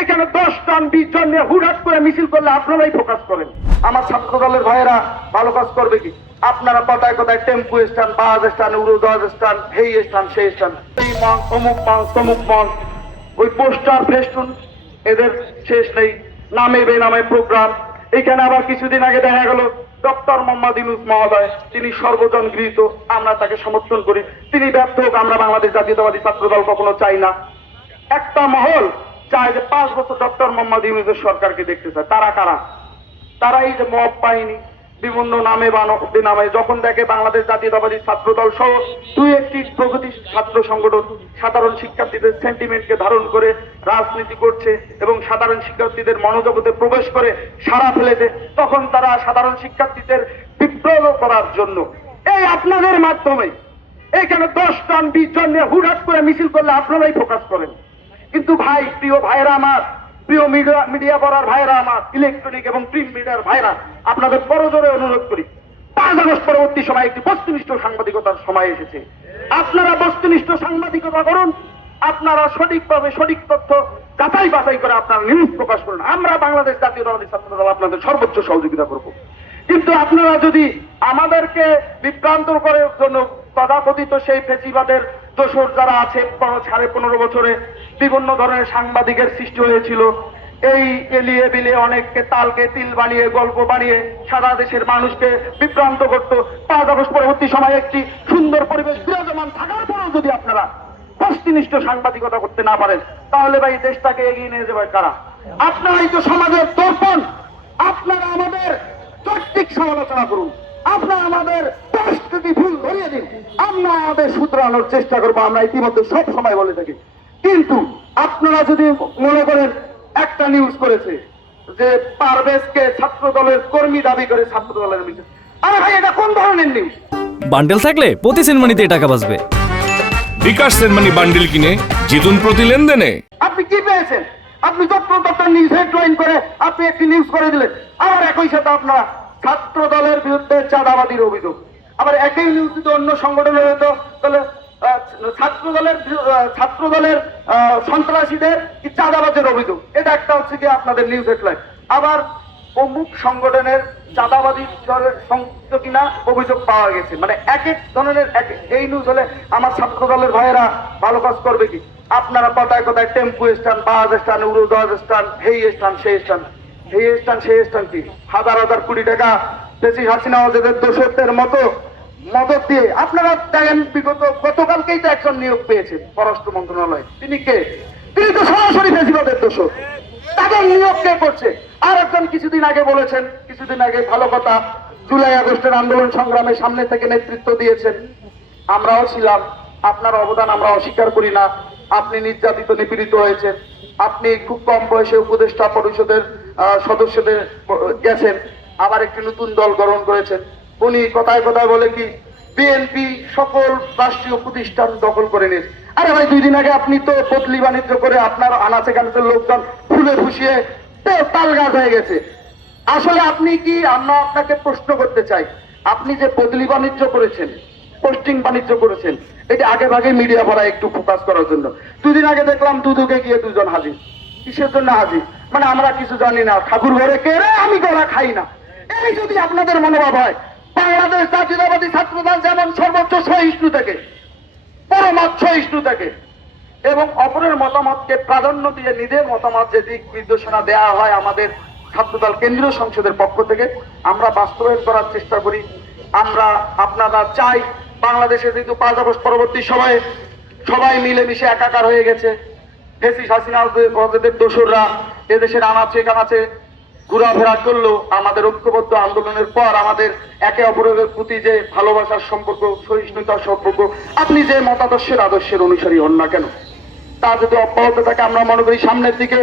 এখানে 10 জন 20 জন নিয়ে হুটহাট করে মিছিল করলে আপনারাই ফোকাস করেন। আমার ছাত্র দলের ভাইয়েরা ভালো কাজ করবে কি? আপনারা কথায় কথায় টেম্পু স্ট্যান্ড, বাস স্ট্যান্ড, উড়োজাহাজ স্ট্যান্ড, এই স্ট্যান্ড সেই স্ট্যান্ড, এই মঞ্চ, অমুক মঞ্চ, তমুক মঞ্চ, ওই পোস্টার ফেস্টুন, এদের শেষ নেই। নামে বেনামে প্রোগ্রাম। এখানে আবার কিছুদিন আগে দেখা গেল ডক্টর মোহাম্মদ ইউনূস মহোদয়, তিনি সর্বজন গৃহীত, আমরা তাকে সমর্থন করি। তিনি ব্যর্থ হোক, আমরা বাংলাদেশ জাতীয়তাবাদী ছাত্র দল কখনো চাই না। একটা মহল চায় যে 5 বছর ডক্টর মোহাম্মদ ইউনূসের সরকারকে দেখতে চায়। তারা কারা? তারা এই যে মব বাহিনী, বিভিন্ন নামে বেনামে, যখন দেখে বাংলাদেশ জাতীয়তাবাদী ছাত্র দল সহ 2-1টি প্রগতিশীল ছাত্র সংগঠন সাধারণ শিক্ষার্থীদের সেন্টিমেন্টকে ধারণ করে রাজনীতি করছে এবং সাধারণ শিক্ষার্থীদের মনোজগতে প্রবেশ করে সাড়া ফেলেছে, তখন তারা সাধারণ শিক্ষার্থীদের বিপ্লব করার জন্য এই আপনাদের মাধ্যমে এখানে 10 জন 20 জন নিয়ে হুটহাট করে মিছিল করলে আপনারাই ফোকাস করেন। কিন্তু ভাই, প্রিয় ভাইরা আমার, প্রিয় মিডিয়া পড়ার ভাইরা আমার, ইলেকট্রনিক এবং প্রিন্ট মিডিয়ার ভাইরা, আপনাদের করজোরে অনুরোধ করি, 5 আগস্ট পরবর্তী সময় একটি বস্তুনিষ্ঠ সাংবাদিকতার সময় এসেছে। আপনারা বস্তুনিষ্ঠ সাংবাদিকতা করুন, আপনারা সঠিকভাবে সঠিক তথ্য যাচাই বাছাই করে আপনারা নিউজ প্রকাশ করুন। আমরা বাংলাদেশ জাতীয়তাবাদী ছাত্র দল আপনাদের সর্বোচ্চ সহযোগিতা করব। কিন্তু আপনারা যদি আমাদেরকে বিভ্রান্ত করার জন্য তথাকথিত সেই ফেসিবাদের দোসর যারা আছে, 15.5 বছরে বিভিন্ন ধরনের সাংবাদিকের সৃষ্টি হয়েছিল, এই এলিয়ে বিলিয়ে অনেককে তালকে তিল বানিয়ে গল্প বানিয়ে সারা দেশের মানুষকে বিভ্রান্ত করত। 5 আগস্ট পরবর্তী সময়ে একটি সুন্দর পরিবেশ বিরাজমান থাকার পরেও যদি আপনারা বস্তুনিষ্ঠ সাংবাদিকতা করতে না পারেন, তাহলে ভাই দেশটাকে এগিয়ে নিয়ে যাবে কারা? আপনারাই তো সমাজের দর্পণ। আপনারা আমাদের চট্টিক সমালোচনা করুন, আপনারা আমাদের পরিস্থিতি ভুল ধরিয়ে দিন, আমরা আমাদের শুধরানোর চেষ্টা করবো। আমরা ইতিমধ্যে সব সময় বলে থাকি। কিন্তু আপনারা যদি মনে করেন একটা নিউজ করেছে যে পারভেজকে ছাত্র দলের কর্মী দাবি করে ছাত্র দলের মিছিল, আরে ভাই এটা কোন ধরনের নিউজ? বান্ডেল থাকলে প্রতি সেনমানিতে টাকা বাঁচবে। বিকাশ সেনমানি বান্ডেল কিনে জিতুন প্রতি লেনদেনে। আপনি কি পেয়েছেন? আপনি যত নিউজ হেডলাইন করে আপনি একটি নিউজ করে দিলেন, আবার একই সাথে আপনারা ছাত্র দলের বিরুদ্ধে চাঁদাবাদীর অভিযোগ। আবার একই নিউজ যদি অন্য সংগঠন হতো তাহলে ছাত্র দলের সন্ত্রাসীদের কি চাঁদাবাজের অভিযোগ, এটা একটা হচ্ছে কি আপনাদের নিউজ হেডলাইন। আবার অমুক সংগঠনের চাঁদাবাদী সংযুক্ত কিনা অভিযোগ পাওয়া গেছে। মানে এক এক ধরনের এই নিউজ হলে আমার ছাত্র দলের ভাইয়েরা ভালো কাজ করবে কি? আপনারা কথায় কথায় টেম্পু স্ট্যান্ড, বাস স্ট্যান্ড, উড়োজাহাজ স্ট্যান্ড, এই স্ট্যান্ড সেই স্ট্যান্ড, এই স্ট্যান্ড সেই স্ট্যান্ড কি হাজার হাজার কোটি টাকা বেশি হাসিনা ওদের দোষকদের মতো মদত দিয়ে আপনারা দেখেন। গতকালকেই তো একজন নিয়োগ পেয়েছে পররাষ্ট্র মন্ত্রণালয়। তিনি কে? তিনি তো সরাসরি ফেসিবাদের দোষক। তাদের নিয়োগ কে করছে? আর একজন কিছুদিন আগে বলেছেন, কিছুদিন আগে ভালো কথা, জুলাই আগস্টের আন্দোলন সংগ্রামে সামনে থেকে নেতৃত্ব দিয়েছেন, আমরাও ছিলাম, আপনার অবদান আমরা অস্বীকার করি না। আপনি নির্যাতিত নিপীড়িত হয়েছেন, আপনি খুব কম বয়সে উপদেষ্টা পরিষদের সদস্যদের গেছেন, আবার একটি নতুন দল গঠন করেছেন। উনি কথায় কথায় বলে কি বিএনপি সকল রাষ্ট্রীয় প্রতিষ্ঠান দখল করে নিয়েছে। আরে ভাই, 2 দিন আগে আপনি তো বদলি বাণিজ্য করে আপনার আনাচে কানাচে লোকজন ফুলে ফুসিয়ে তাল গাছ হয়ে গেছে। আসলে আপনি কি, আমরা আপনাকে প্রশ্ন করতে চাই, আপনি যে বদলি বাণিজ্য করেছেন, পোস্টিং বাণিজ্য করেছেন, এটা আগে ভাগে মিডিয়া ভরা একটু ফোকাস করার জন্য। 2 দিন আগে দেখলাম দুদুকে গিয়ে 2 জন হাজির। কিসের জন্য হাজির? মানে আমরা কিছু জানি না, ঠাকুর ঘরে কে রে, আমি গলা খাই না। এই যদি আপনাদের মনোভাব হয়, বাংলাদেশ জাতীয়তাবাদী ছাত্র দল যেমন সর্বোচ্চ সহিষ্ণু থেকে, পরমত সহিষ্ণু থেকে এবং অপরের মতামতকে প্রাধান্য দিয়ে নিজের মতামত যে দিক নির্দেশনা দেওয়া হয় আমাদের ছাত্রদল কেন্দ্রীয় সংসদের পক্ষ থেকে, আমরা বাস্তবায়ন করার চেষ্টা করি। আমরা আপনারা চাই বাংলাদেশে যেহেতু 5 আগস্ট পরবর্তী সময়ে সবাই মিলেমিশে একাকার হয়ে গেছে, ফেসিস্ট হাসিনা ওদের দোসররা এদেশের আনাচে কানাচে ঘোরাফেরা করলো, আমাদের ঐক্যবদ্ধ আন্দোলনের পর আমাদের একে অপরের প্রতি যে ভালোবাসার সম্পর্ক, সহিষ্ণুতার সম্পর্ক, আপনি যে আদর্শের অনুসারী হন না কেন, তা যদি অব্যাহত থাকে, আমরা মনে করি সামনের দিকে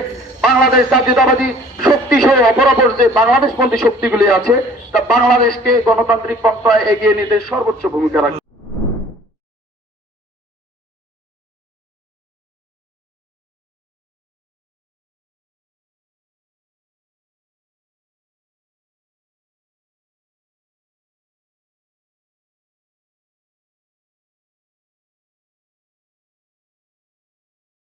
বাংলাদেশ জাতীয়তাবাদী শক্তি সহ অপরাপর যে বাংলাদেশপন্থী শক্তিগুলি আছে, তা বাংলাদেশকে গণতান্ত্রিক পন্থায় এগিয়ে নিতে সর্বোচ্চ ভূমিকা রাখবে।